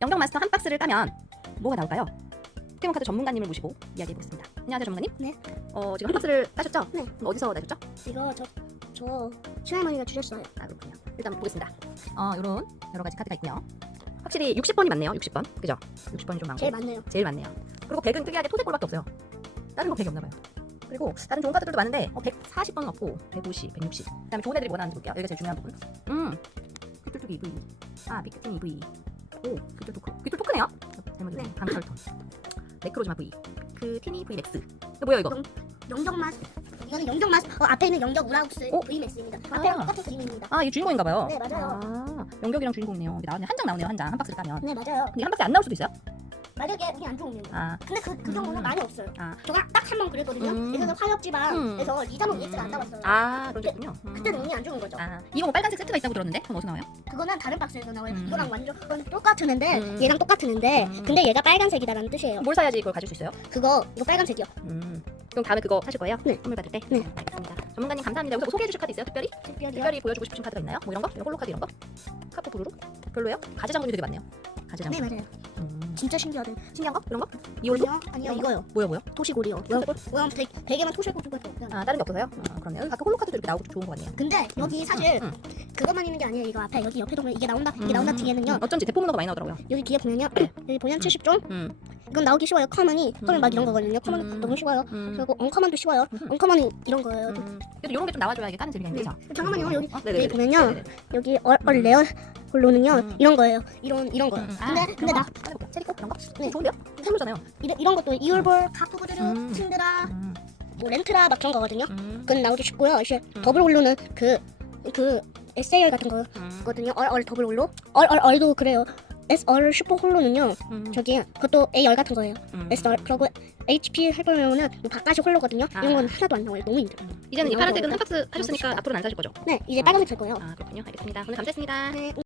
영경 마스터 한 박스를 까면 뭐가 나올까요? 포켓몬카드 전문가님을 모시고 이야기해 보겠습니다. 안녕하세요, 전문가님. 네. 어, 지금 한 박스를 까셨죠? 네. 그럼 어디서 나셨죠? 이거 저, 저 시어머니가 주셨어요. 아, 그렇군요. 일단 보겠습니다. 어, 요런 여러 가지 카드가 있네요. 확실히 60번이 많네요. 60번. 그죠? 60번이 좀 많고. 제일 많네요. 제일 많네요. 그리고 100은 특이하게 토대꼴밖에 없어요. 다른 거 100이 없나 봐요. 그리고 다른 좋은 카드들도 많은데 어, 140번은 없고 150, 160. 그다음에 좋은 애들이 뭐 나왔는지 볼게요. 여기가 제일 중요한 부분. 음. 빅툴 EV. 아, 빅트팅 EV. 오, 빅툴 토크. 빅툴 토크네요. 잘못 네. 네. 강철톤. 네크로즈마 V. 그 티니 V 맥스. 이거 뭐야 이거? 영- 영적 마스. 이거는 영적 마스. 어, 앞에 있는 영적 우라우스 어? VMS입니다. 아. 앞에랑 똑같은 그림입니다. 아, 이게 주인공인가 봐요. 네, 맞아요. 아, 연격이랑 주인공이네요. 여기 나오네. 한장 나오네요. 한 장. 한 박스를 까면. 네, 맞아요. 근데 한 박스에 안 나올 수도 있어요? 만약에 우리 안 좋으면. 아, 근데 그, 그 경우는 음. 많이 없어요. 아. 제가 딱 한 번 그랬거든요. 음. 그래서 화역지방에서 리자몽 EX가 안 나왔어요. 아, 그러셨군요. 음. 그때는 운이 안 좋은 거죠. 아, 이거 뭐 빨간색 세트가 있다고 들었는데? 그건 어디서 나와요? 그거는 다른 박스에서 나와요. 음. 이거랑 완전 똑같은 애인데 음. 얘랑 똑같은 애인데 음. 근데 얘가 빨간색이다라는 뜻이에요. 뭘 사야지 그걸 가질 수 있어요? 그거 이거 빨간색이요. 음. 그럼 다음에 그거 사실 거예요? 네. 선물 받을 때? 네. 알겠습니다. 전문가님 감사합니다. 여기서 뭐 소개해 주실 카드 있어요? 특별히? 특별히요. 특별히 보여주고 싶으신 카드가 있나요? 뭐 이런 거? 이런 홀로 카드 이런 거? 카프 부르르? 별로예요? 가지 장군이 되게 많네요. 가지 네, 장군. 맞아요. 음. 진짜 신기하대. 신기한 거? 이런 거? 이올도? 아니요, 아니요 거? 이거요. 뭐야 뭐야? 토시골이요. 모양 되- 되게만 토시골 쪽밖에 없잖아. 아 다른 게 없어서요? 아 그러네요. 아까 홀로 카드도 이렇게 나오고 좋은 거 같네요. 근데 여기 사실 음, 그것만 있는 게 아니에요. 이거 앞에 여기 옆에 보면 이게 나온다. 이게 음. 나온다 뒤에는요. 음, 어쩐지 대포 문어가 많이 나오더라고요. 여기 뒤에 보면요. 여기 보면 70종. 음. 이건 나오기 쉬워요. 커먼이. 커먼 막 이런 거거든요. 커먼 음. 너무 쉬워요. 음. 그리고 언커먼도 쉬워요. 음. 언커먼이 이런 거예요. 음. 그래도 이런 게 좀 나와줘야 이게 까는 재미가 있는 네. 거죠? 잠깐만요. 여기 어, 네네네. 여기 보면요. 네네네. 여기 얼, 얼 레어 홀로는요. 음. 이런 거예요. 이런 이런 거예요. 음. 근데 아, 근데 나 꺼내볼게요. 체리코 이런 거? 네. 좋은데요? 홀로잖아요. 이런, 이런 것도 이올볼, 카프구드르, 음. 틴드라, 음. 뭐 렌트라 막 그런 거거든요. 음. 그건 나오기 쉽고요. 이제 음. 더블 홀로는 그 그 SAR 같은 음. 거거든요. 얼, 얼 더블 홀로. 얼, 얼, 얼도 그래요. SR 슈퍼 홀로는요. 음. 저기 그것도 AR 같은 거예요. 음. SR 그리고 HP 해보면은 바깥이 홀로거든요. 아. 이런 건 하나도 안 나와요. 너무 힘들어요. 이제는 이 파란색은 거. 한 박스 하셨으니까. 앞으로는 안 사실 거죠? 네, 이제 빨간색 될 거예요. 아 그렇군요. 알겠습니다. 오늘 감사했습니다. 네.